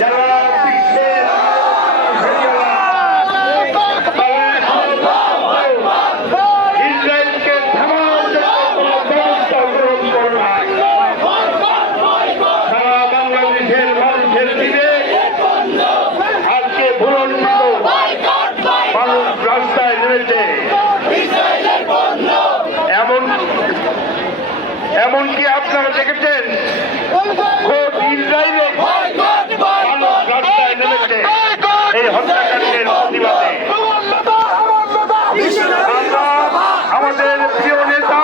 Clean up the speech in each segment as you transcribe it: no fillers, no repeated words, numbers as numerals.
যারা বিশ্বের ইসরায়েলকে থামানোর জন্য ব্যবস্থা গ্রহণ করে নাই। সারা বাংলাদেশের মানুষের বিবেক আজকে ভুলন্ডিত, মানুষ রাস্তায় নেমেছে। এমনকি আপনারা দেখেছেন খোদ ইসরায়েলে মানুষ রাস্তায় নেমেছে এই হত্যাকাণ্ডের প্রতিবাদে। আমাদের প্রিয় নেতা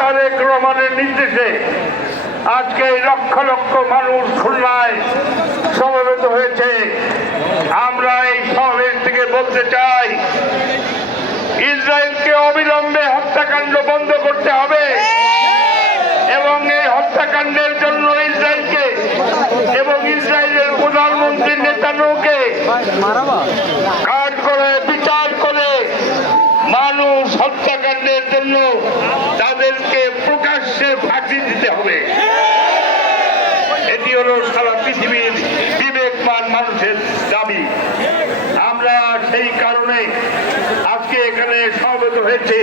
তারেক রহমানের নির্দেশে আজকে এই লক্ষ লক্ষ মানুষ খুলনায় সমবেত হয়েছে। আমরা এই সমাবেশ থেকে বলতে চাই, ইসরায়েলকে অবিলম্বে হত্যাকাণ্ড বন্ধ করতে হবে এবং এই হত্যাকাণ্ডের জন্য ইসরায়েলকে এবং ইসরায়েলের প্রধানমন্ত্রী নেতানিয়াহুকে কাজ করে বিচার করে মানুষ হত্যাকাণ্ডের জন্য তাদেরকে প্রকাশ্যে ফাঁসি দিতে হবে। এটি হল সারা পৃথিবীর বিবেকমান মানুষের দাবি। আমরা সেই কারণে আজকে এখানে সমবেত হয়েছি।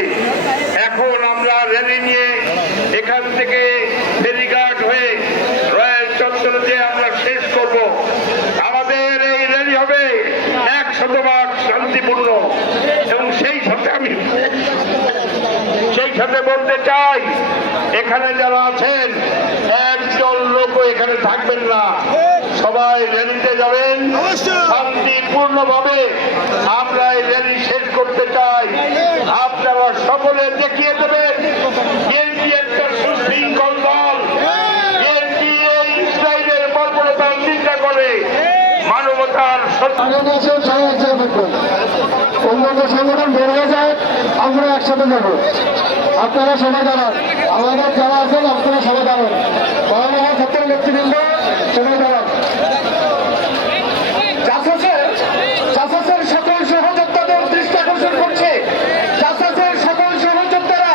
এখন আমরা র্যালি নিয়ে এখান থেকে ফেরিঘাট হয়ে রয়্যাল চত্বরে যে আমরা শেষ করব। আমাদের এই র্যালি হবে 100% শান্তিপূর্ণ এবং সেই সাথে বলতে চাই, এখানে যারা আছেন একজন লোকও এখানে থাকবেন না, সবাই র্যালিতে যাবেন শান্তিপূর্ণভাবে। আমরা এই র্যালি শেষ করতে চাই। আপনারা সকলে দেখিয়ে দেবেন বিএনপি একটা সুশৃঙ্খল দল। বিএনপি এই ইসরায়েলের বর্বরতার নিন্দা করে মানবতার অন্যান্য সংগঠন বের হয়ে যায়, আমরা একসাথে যাবো। আপনারা সবাই দাঁড়ান, আমাদের যারা আছেন আপনারা সবাই দাঁড়ান, বাংলা ছাত্র নেতৃবৃন্দ সবাই দাঁড়ান। জাসাসের সকল সহযোদ্ধাদের দৃষ্টি আকর্ষণ করছে। জাসাসের সকল সহযোদ্ধারা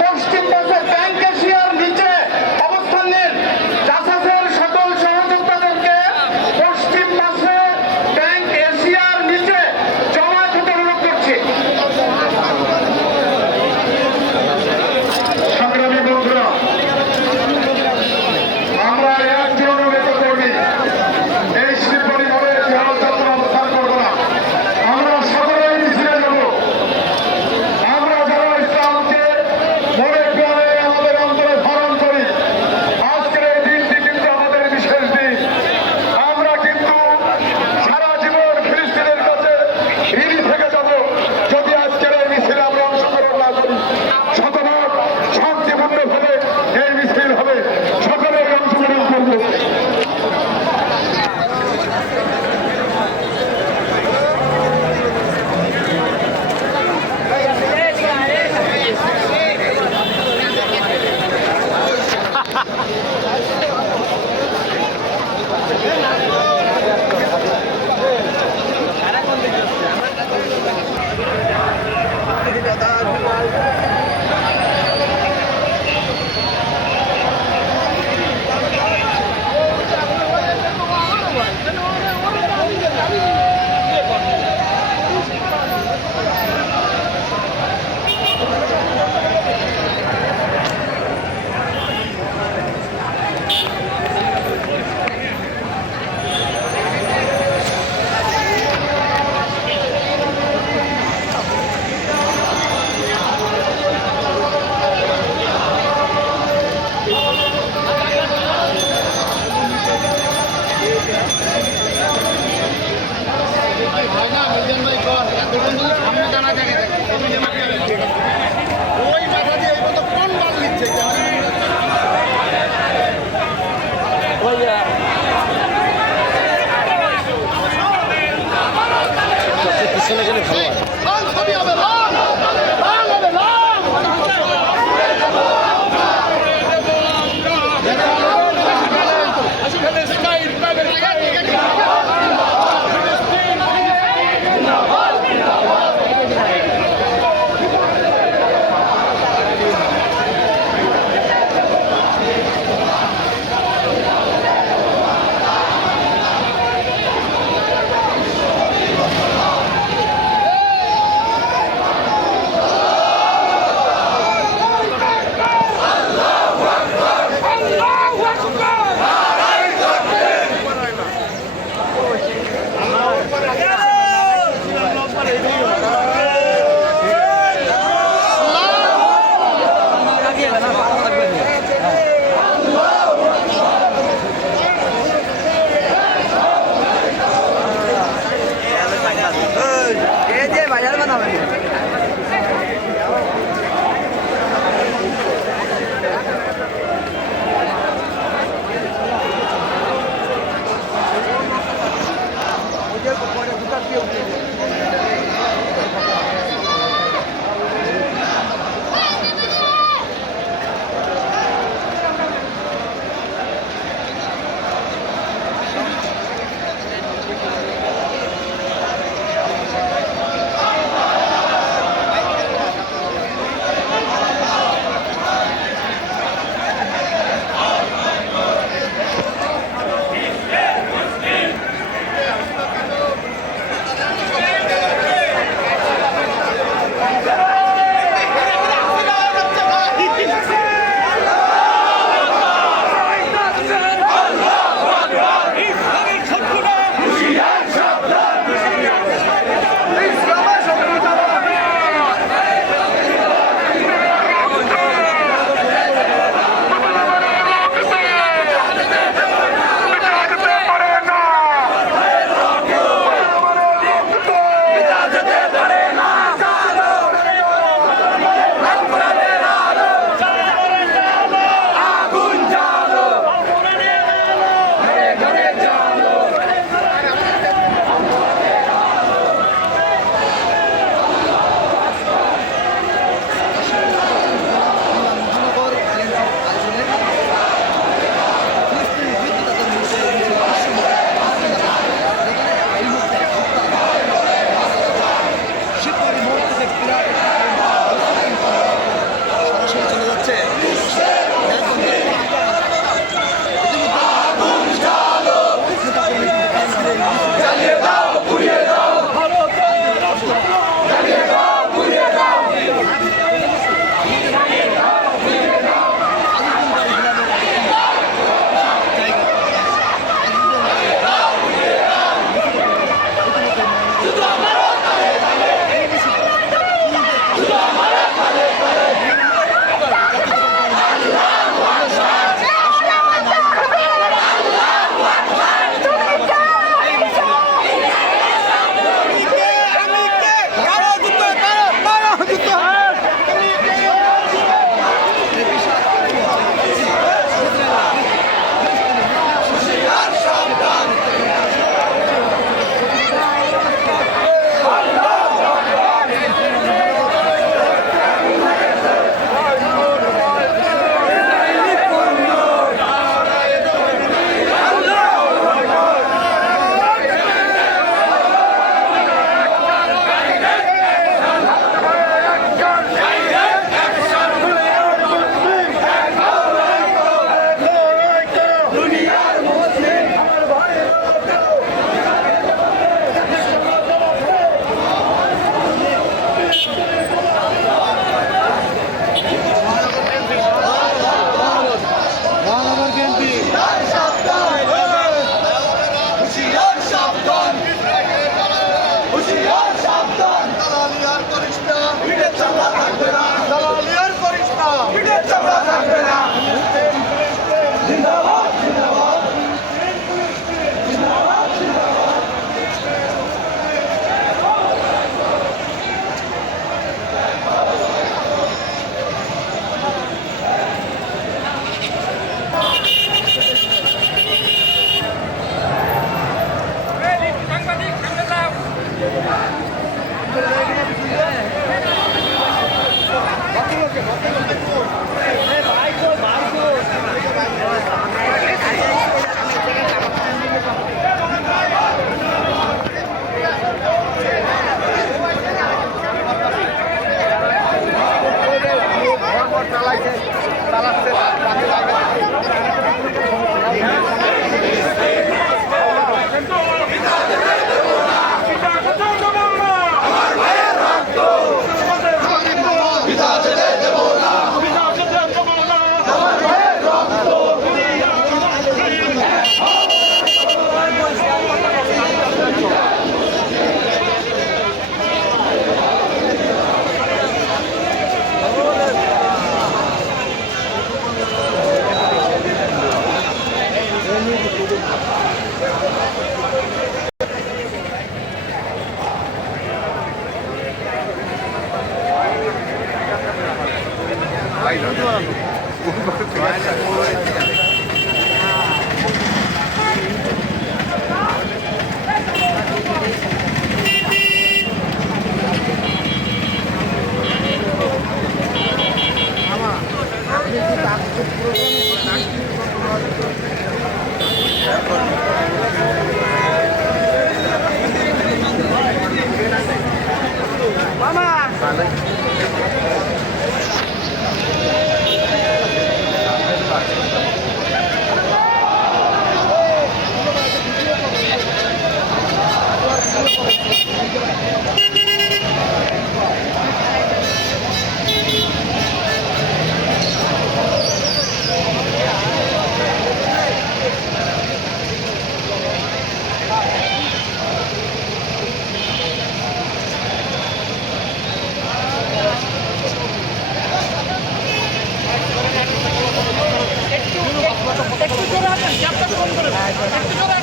পশ্চিম পাশে ব্যাংক এশিয়ার নিচে অবস্থান নেন। জাসাসের সকল সহযোদ্ধাদেরকে পশ্চিম পাশে ব্যাংক এশিয়ার নিচে জমায়েত হতে অনুরোধ করছে। সংগ্রামী বন্ধুরা, আমরা একজন নেতা কর্মী এই শিল্পরিভাবে দেওয়াল যাত্রা অবস্থান করবো না। আমরা সকলেই মিছিলে যাব। আমরা যারা ইসলামকে মনে প্রাণে আমাদের অন্তরে ধারণ করি, আজকের এই দিনটি কিন্তু আমাদের বিশেষ দিন। আমরা কিন্তু সারা জীবন ফিলিস্তিনের কাছে ঋণী থেকে যাব যদি আজকের এই মিছিলে আমরা অংশগ্রহণ না করি। শতভাগ শান্তিপূর্ণভাবে এই মিছিল হবে, সকলে অংশগ্রহণ করব। একটু জোরে হাঁটেন, ক্যাবটা কম করে একটু জোরে